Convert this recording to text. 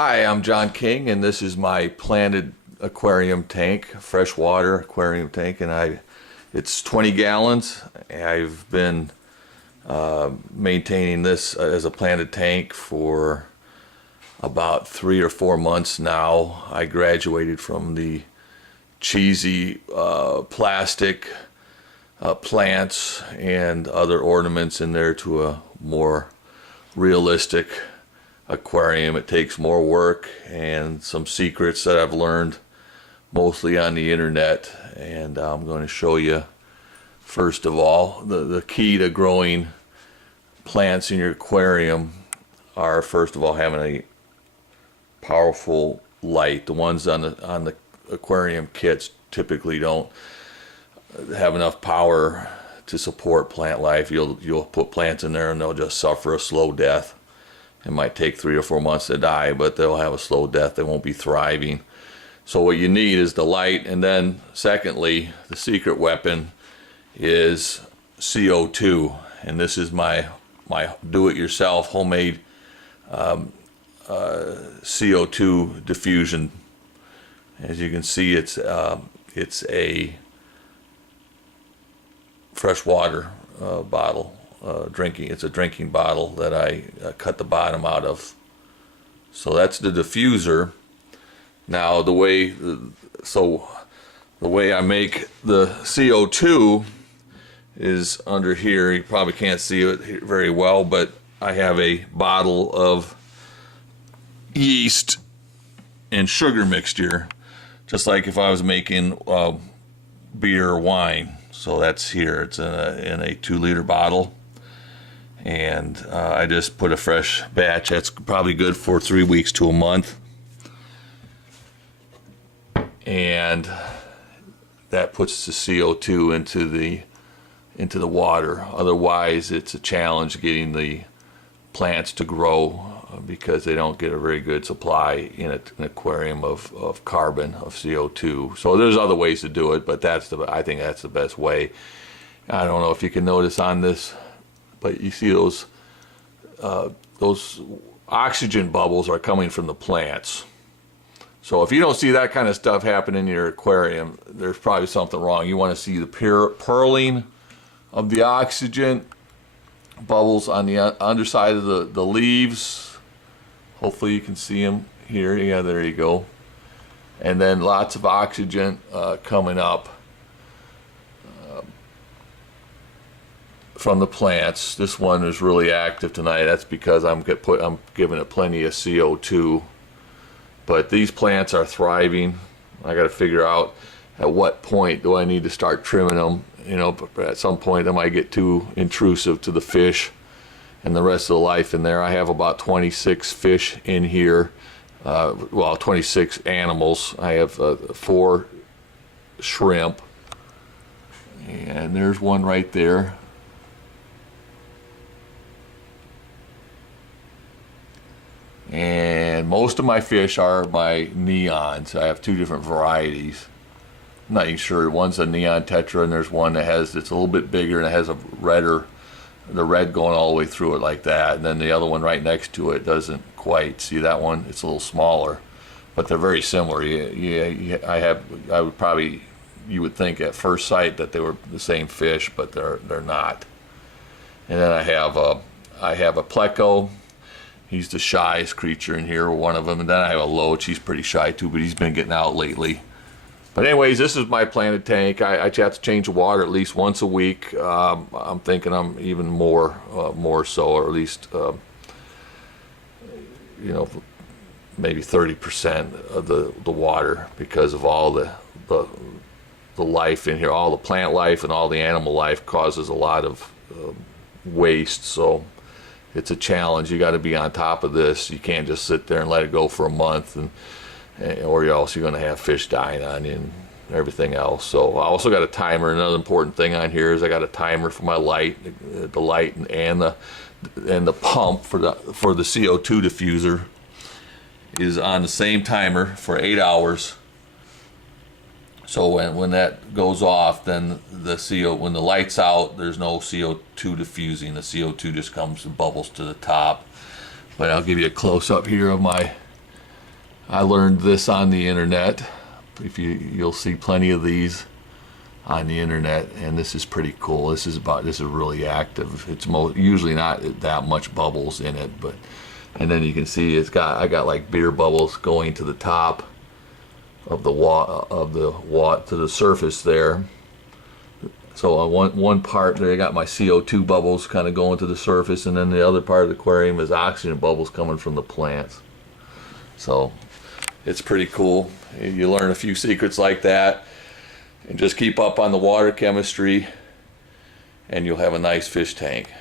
Hi, I'm John King, and this is my planted aquarium tank, freshwater aquarium tank, and it's 20 gallons. I've been maintaining this as a planted tank for about 3 or 4 months now. I graduated from the cheesy plastic plants and other ornaments in there to a more realistic aquarium. It takes more work and some secrets that I've learned mostly on the internet, and I'm going to show you first of all the key to growing plants in your aquarium are first of all having a powerful light. The ones on the aquarium kits typically don't have enough power to support plant life. You'll put plants in there and they'll just suffer a slow death. It might take 3 or 4 months to die, but they'll have a slow death. They won't be thriving. So what you need is the light, and then secondly, the secret weapon is CO2, and this is my do-it-yourself homemade CO2 diffusion. As you can see, it's a freshwater bottle. It's a drinking bottle that I cut the bottom out of. So that's the diffuser. Now the way I make the CO2 is under here. You probably can't see it very well, but I have a bottle of yeast and sugar mixture, just like if I was making beer or wine. So that's here. It's in a 2-liter bottle. And I just put a fresh batch. That's probably good for 3 weeks to a month, and that puts the CO2 into the water. Otherwise, it's a challenge getting the plants to grow because they don't get a very good supply in an aquarium of carbon, of CO2. So there's other ways to do it, but I think that's the best way. I don't know if you can notice on this, but you see those oxygen bubbles are coming from the plants. So if you don't see that kind of stuff happening in your aquarium, there's probably something wrong. You want to see the purling of the oxygen bubbles on the underside of the leaves. Hopefully you can see them here. Yeah, there you go. And then lots of oxygen coming up from the plants. This one is really active tonight. That's because I'm giving it plenty of CO2. But these plants are thriving. I got to figure out at what point do I need to start trimming them. You know, at some point they might get too intrusive to the fish and the rest of the life in there. I have about 26 fish in here. Well, 26 animals. I have 4 shrimp, and there's one right there. And most of my fish are my neons. I have 2 different varieties. I'm not even sure. One's a neon tetra, and there's one it's a little bit bigger and it has the red going all the way through it like that. And then the other one right next to it doesn't quite. See that one? It's a little smaller, but they're very similar. You would think at first sight that they were the same fish, but they're not. And then I have a pleco. He's the shyest creature in here, one of them. And then I have a loach. He's pretty shy too, but he's been getting out lately. But anyways, this is my planted tank. I have to change the water at least once a week. I'm thinking I'm even more so, or at least maybe 30% of the water, because of all the life in here. All the plant life and all the animal life causes a lot of waste. So it's a challenge. You got to be on top of this. You can't just sit there and let it go for a month, or else you're going to have fish dying on you and everything else. So I also got a timer. Another important thing on here is I got a timer for my light, the light and the pump for the CO2 diffuser is on the same timer for 8 hours. So when that goes off, then when the light's out, there's no CO2 diffusing. The CO2 just comes and bubbles to the top. But I'll give you a close up here of my I learned this on the internet. If you'll see plenty of these on the internet, and this is pretty cool. This is really active. It's usually not that much bubbles in it, but and then you can see I got like beer bubbles going to the top of the water to the surface there. So on one part there, I got my CO2 bubbles kind of going to the surface, and then the other part of the aquarium is oxygen bubbles coming from the plants. So it's pretty cool. You learn a few secrets like that, and just keep up on the water chemistry, and you'll have a nice fish tank.